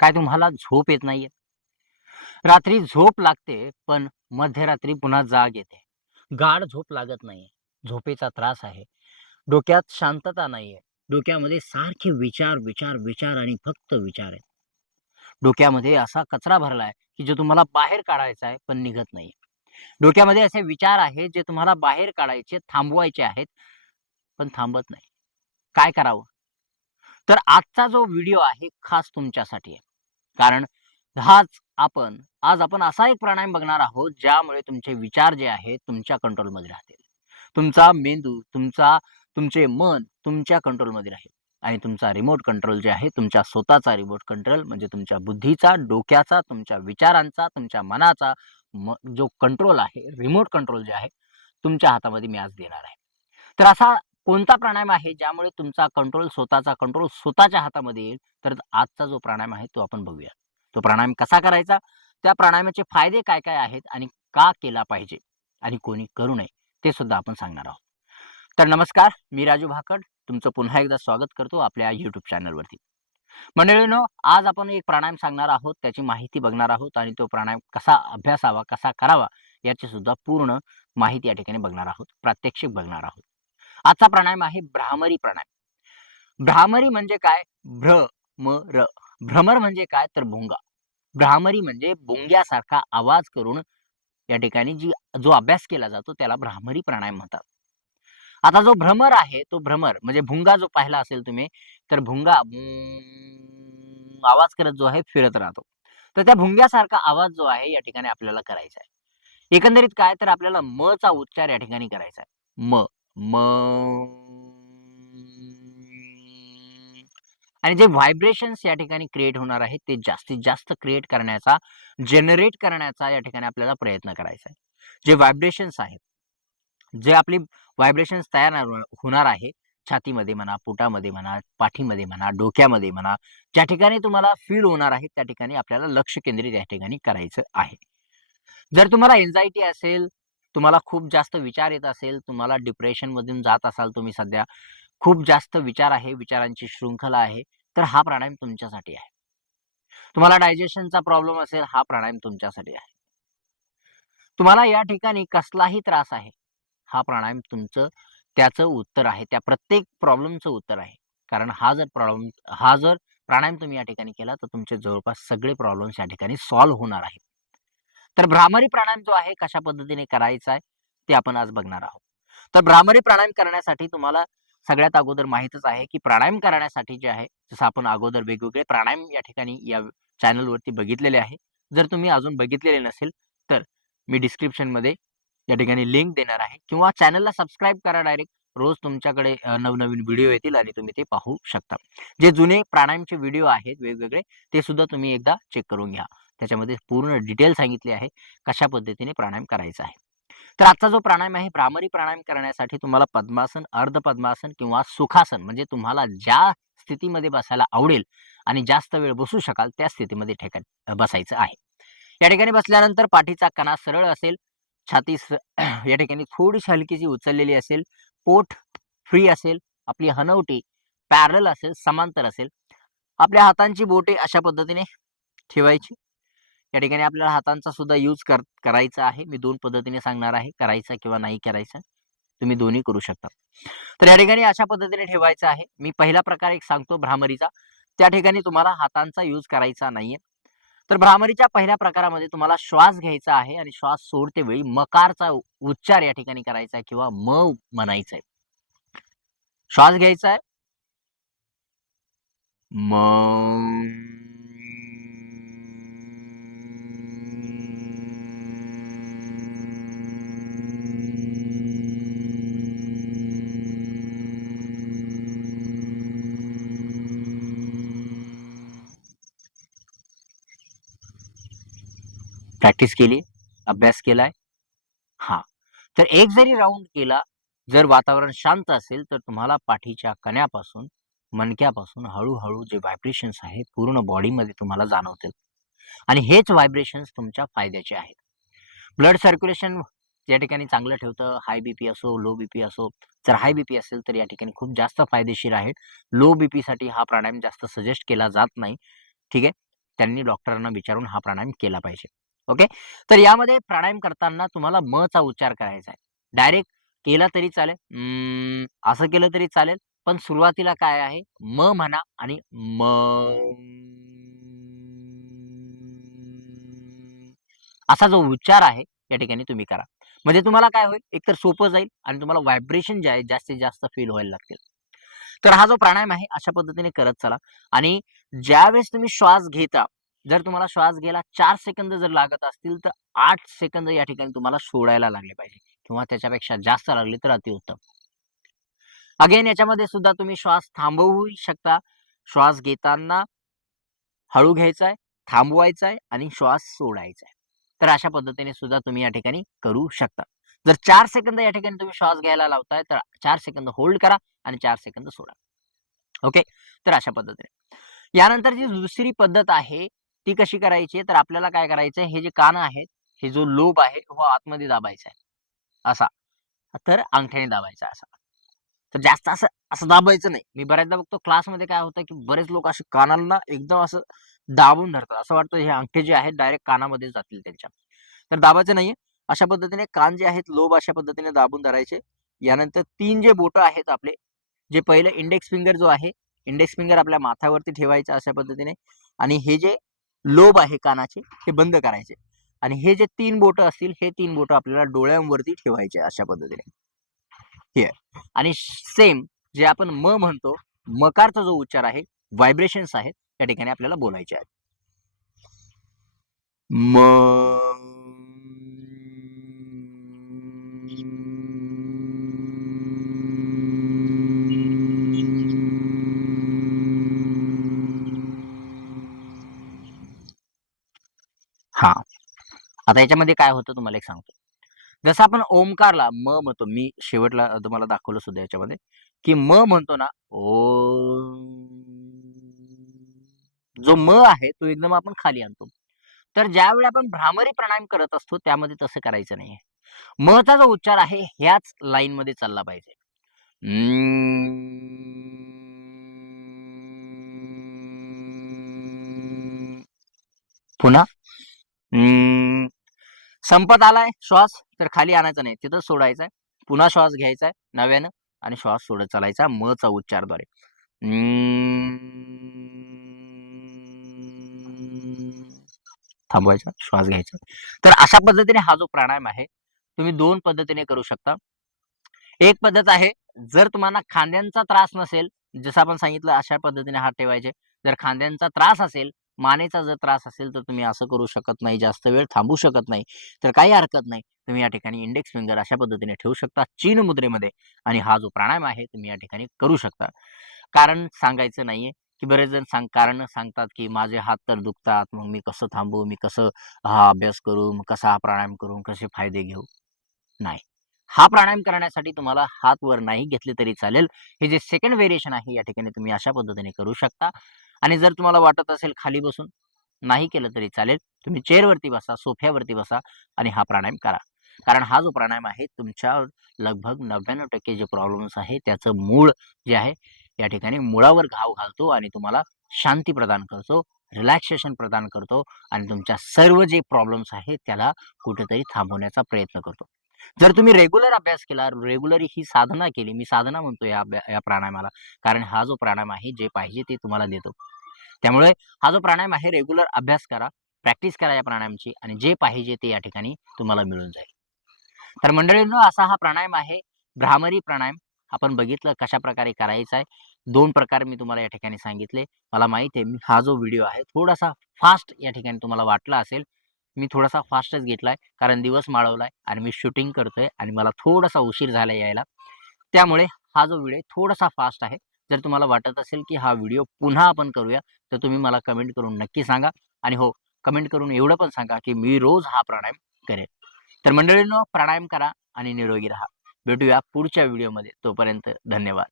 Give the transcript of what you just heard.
काय तुम्हाला झोप येत नाहीये? रात्री झोप लागते, पण मध्यरात्री पुन्हा जाग येते. गाढ झोप लागत नाहीये. झोपेचा त्रास आहे. डोक्यात शांतता नाहीये. डोक्यामध्ये सारखे विचार, विचार, विचार आणि फक्त विचार आहेत. डोक्यामध्ये असा कचरा भरलाय, की जो तुम्हाला बाहेर काढायचा आहे, पण निघत नाहीये. डोक्यामध्ये असे विचार आहेत, जे तुम्हाला बाहेर काढायचे, थांबवायचे आहेत, पण थांबत नाही. काय करावं? तर आजचा जो व्हिडिओ आहे खास तुमच्यासाठी आहे. कारण हाच आज आपण असा एक प्राणायाम बघणार आहोत, ज्यामुळे तुमचे विचार जे आहेत तुमच्या कंट्रोलमध्ये राहतील. तुमचा मेंदू, तुमचे मन तुमच्या कंट्रोलमध्ये राहील आणि तुमचा रिमोट कंट्रोल जे आहे, तुमच्या स्वतःचा रिमोट कंट्रोल म्हणजे तुमच्या बुद्धीचा, डोक्याचा, तुमच्या विचारांचा, तुमच्या मनाचा जो कंट्रोल आहे, रिमोट कंट्रोल जे आहे, तुमच्या हातामध्ये मी आज देणार आहे. तर असा कोणता प्राणायाम आहे, ज्यामुळे तुमचा स्वतःचा कंट्रोल स्वतःच्या हातामध्ये येईल? तर आजचा जो प्राणायाम आहे, तो आपण बघूया. तो प्राणायाम कसा करायचा? त्या प्राणायामाचे फायदे काय-काय आहेत आणि का केला पाहिजे आणि कोणी करू नये, ते सुद्धा आपण सांगणार आहोत. तर नमस्कार, मी राजू भाकड तुमचं पुन्हा एकदा स्वागत करतो आपल्या YouTube चॅनलवरती. मंडळींनो, आज आपण एक प्राणायाम सांगणार आहोत, त्याची माहिती बघणार आहोत आणि तो प्राणायाम कसा अभ्यासावा, कसा करावा, याची सुद्धा पूर्ण माहिती या ठिकाणी बघणार आहोत, प्रात्यक्षिक बघणार आहोत. आजचा प्राणायाम आहे भ्रामरी प्राणायाम. भ्रामरी म्हणजे काय? भ्र-म-र. भ्रमर म्हणजे काय? तर भुंगा. भ्रामरी म्हणजे भुंग्यासारखा आवाज करून या ठिकाणी जो अभ्यास केला जातो त्याला भ्रामरी प्राणायाम म्हणतात. आता जो भ्रमर आहे, तो भ्रमर म्हणजे भुंगा जो पाहिला असेल तुम्ही, तर भुंगा आवाज करत जो आहे फिरत राहतो. तर त्या भुंग्यासारखा आवाज जो आहे या ठिकाणी आपल्याला करायचा आहे. एकंदरीत काय तर आपल्याला चा उच्चार या ठिकाणी करायचा आहे. म. आणि जे व्हायब्रेशन्स या ठिकाणी क्रिएट होणार आहेत, ते जास्तीत जास्त जनरेट करण्याचा या ठिकाणी आपल्याला प्रयत्न करायचा आहे. जे व्हायब्रेशन्स आहेत, जे आपली व्हायब्रेशन्स तयार होणार आहे, छातीमध्ये म्हणा, पोटामध्ये म्हणा, पाठीमध्ये म्हणा, डोक्यामध्ये म्हणा, ज्या ठिकाणी तुम्हाला फील होणार आहे, त्या ठिकाणी आपल्याला लक्ष केंद्रित या ठिकाणी करायचं आहे. जर तुम्हाला एन्झायटी असेल, तुम्हाला खूप जास्त विचार येत असेल, तुम्हाला डिप्रेशनमधून जात असाल तुम्ही सध्या, खूप जास्त विचार आहे, विचारांची शृंखला आहे, तर हा प्राणायाम तुमच्यासाठी आहे. तुम्हाला डायजेशनचा प्रॉब्लेम असेल, हा प्राणायाम तुमच्यासाठी आहे. तुम्हाला या ठिकाणी कसलाही त्रास आहे, हा प्राणायाम त्याचं उत्तर आहे. त्या प्रत्येक प्रॉब्लेमचं उत्तर आहे. कारण हा जर प्राणायाम तुम्ही या ठिकाणी केला, तर तुमचे जवळपास सगळे प्रॉब्लेम्स या ठिकाणी सॉल्व्ह होणार आहेत. तर भ्रामरी प्राणायाम जो आहे, कशा पद्धतीने करायचा आहे, ते आपण आज बघणार आहोत. तर भ्रामरी प्राणायाम करण्यासाठी तुम्हाला सगळ्यात अगोदर माहीतच आहे, की प्राणायाम करण्यासाठी जे आहे, जसं आपण अगोदर वेगवेगळे प्राणायाम या ठिकाणी या चॅनलवरती बघितलेले आहे. जर तुम्ही अजून बघितलेले नसेल, तर मी डिस्क्रिप्शनमध्ये या ठिकाणी लिंक देणार आहे किंवा चॅनलला सबस्क्राईब करा डायरेक्ट. रोज तुमच्याकडे नवनवीन व्हिडिओ येतील आणि तुम्ही ते पाहू शकता. जे जुने प्राणायामचे व्हिडिओ आहेत वेगवेगळे, ते सुद्धा तुम्ही एकदा चेक करून घ्या. त्याच्यामध्ये पूर्ण डिटेल सांगितली आहे, कशा पद्धतीने प्राणायाम करायचा आहे. तर आजचा जो प्राणायाम आहे, भ्रामरी प्राणायाम करण्यासाठी तुम्हाला पद्मासन, अर्धपद्मासन किंवा सुखासन म्हणजे तुम्हाला ज्या स्थितीमध्ये बसायला आवडेल आणि जास्त वेळ बसू शकाल, त्या स्थितीमध्ये बसायचं आहे. या ठिकाणी बसल्यानंतर पाठीचा कणा सरळ असेल, या ठिकाणी थोडीशी हलकीशी उचललेली असेल, पोट फ्री असेल, आपली हनवटी पॅरलल असेल, समांतर असेल. आपल्या हातांची बोटे अशा पद्धतीने ठेवायची. या ठिकाणी आपल्याला हातांचा सुद्धा यूज करायचा आहे. मी 2 पद्धतीने सांगणार आहे, करायचा किंवा नाही करायचा. तुम्ही दोन्ही करू शकता. तर या ठिकाणी अशा पद्धतीने ठेवायचं आहे. मी पहिला प्रकार एक सांगतो भ्रामरीचा. त्या ठिकाणी तुम्हाला हातांचा यूज करायचा नाहीये. तर भ्रामरीच्या पहिल्या प्रकारामध्ये तुम्हाला श्वास घ्यायचा आहे आणि श्वास सोडते वेळी मकारचा उच्चार या ठिकाणी करायचा आहे किंवा म्हणायचं आहे. श्वास घ्यायचा आहे. प्रॅक्टिस केली, अभ्यास केलाय? हां. तर एक जरी राउंड केला, जर वातावरण शांत असेल, तर तुम्हाला पाठीच्या कण्यापासून, मणक्यापासून हळू-हळू जे व्हायब्रेशन्स आहेत, पूर्ण बॉडीमध्ये तुम्हाला जाणवतील आणि हेच व्हायब्रेशन्स तुमच्या फायद्याचे आहेत. ब्लड सर्क्युलेशन या ठिकाणी चांगलं ठेवतं. हाय बीपी असो, लो बीपी असो. जर हाय बीपी असेल, तर या ठिकाणी खूप जास्त फायदेशीर आहे. लो बीपीसाठी हा प्राणायाम जास्त सजेस्ट केला जात नाही. ठीक आहे. त्यांनी डॉक्टरांना विचारून हा प्राणायाम केला पाहिजे. ओके. तर यामध्ये प्राणायाम करताना तुम्हाला म चा उच्चार करायचा आहे. डायरेक्ट केला तरी चालेल, असं केलं तरी चालेल. पण सुरुवातीला काय आहे, म म्हणा आणि म असा जो उच्चार आहे या ठिकाणी तुम्ही करा. म्हणजे तुम्हाला काय होईल, एकतर सोपं जाईल आणि तुम्हाला व्हायब्रेशन जे आहे जास्तीत जास्त फील व्हायला लागतील. तर हा जो प्राणायाम आहे अशा पद्धतीने करत चला आणि ज्यावेळेस तुम्ही श्वास घेता, जर तुम्हाला श्वास घ्यायला 4 सेकंद जर लागत असतील, तर 8 सेकंद या ठिकाणी तुम्हाला सोडायला लागले पाहिजे किंवा त्याच्यापेक्षा जास्त लागले तर अतिउत्तम. अगेन याच्यामध्ये सुद्धा तुम्ही श्वास थांबवू शकता. श्वास घेताना हळू घ्यायचा आहे, थांबवायचा आहे आणि श्वास सोडायचा आहे. तर अशा पद्धतीने सुद्धा तुम्ही या ठिकाणी करू शकता. जर 4 सेकंद या ठिकाणी तुम्ही श्वास घ्यायला लावताय, तर 4 सेकंद होल्ड करा आणि 4 सेकंद सोडा. ओके. तर अशा पद्धतीने. यानंतर जी दुसरी पद्धत आहे, ती कशी करायची आहे, तर आपल्याला काय करायचंय, हे जे कान आहेत, हे जो लोब आहे, हो आतमध्ये दाबायचा आहे. असा. तर अंगठ्याने दाबायचा असा. तर जास्त असं असं दाबायचं नाही. मी बऱ्याचदा बघतो क्लासमध्ये काय होतं, की बरेच लोक असे कानाला ना एकदम असं दाबून धरतात. असं वाटतं हे अंगठे जे आहेत डायरेक्ट कानामध्ये जातील त्यांच्या. तर दाबायचं नाहीये. अशा पद्धतीने कान जे आहेत लोब अशा पद्धतीने दाबून धरायचे. यानंतर 3 जे बोटं आहेत आपले, जे पहिलं इंडेक्स फिंगर जो आहे, इंडेक्स फिंगर आपल्या माथ्यावरती ठेवायचा अशा पद्धतीने आणि हे जे लोब आहे कानाचे हे बंद करायचे आणि हे जे 3 बोटं असतील, हे 3 बोटं आपल्याला डोळ्यांवरती ठेवायचे अशा पद्धतीने. हे आणि सेम जे आपण म्हणतो, मकारचा जो उच्चार आहे, व्हायब्रेशन्स आहेत, त्या ठिकाणी आपल्याला बोलायचे आहेत. म हां. आता याच्यामध्ये काय होतं तुम्हाला एक सांगतो. जसं आपण ओमकारला म्हणतो, मी शेवटला तुम्हाला दाखवलं सुद्धा याच्यामध्ये, की म्हणतो ना, जो आहे तो एकदम आपण खाली आणतो. तर ज्यावेळी आपण भ्रामरी प्राणायाम करत असतो, त्यामध्ये तसं करायचं नाहीये. चा जो उच्चार आहे ह्याच लाईनमध्ये चालला पाहिजे. पुन्हा संपत आलाय श्वास, तर खाली आणायचा नाही, तिथंच सोडायचा आहे. पुन्हा श्वास घ्यायचा आहे नव्यानं आणि श्वास सोडत चालायचा चा उच्चारद्वारे. थांबवायचा, श्वास घ्यायचा. तर अशा पद्धतीने हा जो प्राणायाम आहे, तुम्ही 2 पद्धतीने करू शकता. एक पद्धत आहे, जर तुम्हाला खांद्यांचा त्रास नसेल, जसं आपण सांगितलं अशा पद्धतीने हात ठेवायचे. जर खांद्यांचा त्रास असेल, मानेचा जर त्रास असेल, तर तुम्ही असं करू शकत नाही, जास्त वेळ थांबू शकत नाही. तर काही हरकत नाही. तुम्ही या ठिकाणी इंडेक्स फिंगर अशा पद्धतीने ठेवू शकता चीन मुद्रेमध्ये आणि हा जो प्राणायाम आहे, तुम्ही या ठिकाणी करू शकता. कारण सांगायचं नाहीये, की बरेच जण कारणं सांगतात, की माझे हात तर दुखतात, मग मी कसं थांबू, मी कसं हा अभ्यास करू, मग कसा हा प्राणायाम करू, कसे फायदे घेऊ? नाही. हा प्राणायाम करण्यासाठी तुम्हाला हात वर नाही घेतले तरी चालेल. हे जे सेकंड व्हेरिएशन आहे या ठिकाणी तुम्ही अशा पद्धतीने करू शकता आणि जर तुम्हाला वाटत असेल खाली बसून, नाही केलं तरी चालेल. तुम्ही चेअरवरती बसा, सोफ्यावरती बसा आणि हा प्राणायाम करा. कारण हा जो प्राणायाम आहे तुमच्या लगभग 99% जे प्रॉब्लेम्स आहे त्याचं मूळ जे आहे या ठिकाणी मुळावर घाव घालतो आणि तुम्हाला शांती प्रदान करतो, रिलॅक्सेशन प्रदान करतो आणि तुमच्या सर्व जे प्रॉब्लेम्स आहेत त्याला कुठेतरी थांबवण्याचा प्रयत्न करतो. जर तुम्ही रेग्युलर अभ्यास केला, रेग्युलर ही साधना केली, मी साधना म्हणतो या प्राणायामाला, कारण हा जो प्राणायाम आहे जे पाहिजे ते तुम्हाला देतो. त्यामुळे हा जो प्राणायाम आहे रेग्युलर अभ्यास करा, प्रॅक्टिस करा या प्राणायामची आणि जे पाहिजे ते या ठिकाणी तुम्हाला मिळून जाईल. तर मंडळींनो असा हा प्राणायाम आहे, भ्रामरी प्राणायाम. आपण बघितलं कशाप्रकारे करायचा आहे. 2 प्रकार मी तुम्हाला या ठिकाणी सांगितले. मला माहिती आहे हा जो व्हिडिओ आहे थोडासा फास्ट या ठिकाणी तुम्हाला वाटला असेल. मी थोडासा फास्टच घेतलाय कारण दिवस माळवलाय आणि मी शूटिंग करतोय आणि मला थोडासा उशीर झाला यायला. त्यामुळे हा जो व्हिडिओ थोडासा फास्ट आहे. जर तुम्हाला वाटत असेल, की हा व्हिडिओ पुन्हा आपण करूया, तर तुम्ही मला कमेंट करून नक्की सांगा आणि हो, कमेंट करून एवढं पण सांगा, की मी रोज हा प्राणायाम करेन. तर मंडळींनो प्राणायाम करा आणि निरोगी राहा. भेटूया पुढच्या व्हिडिओमध्ये. तोपर्यंत धन्यवाद.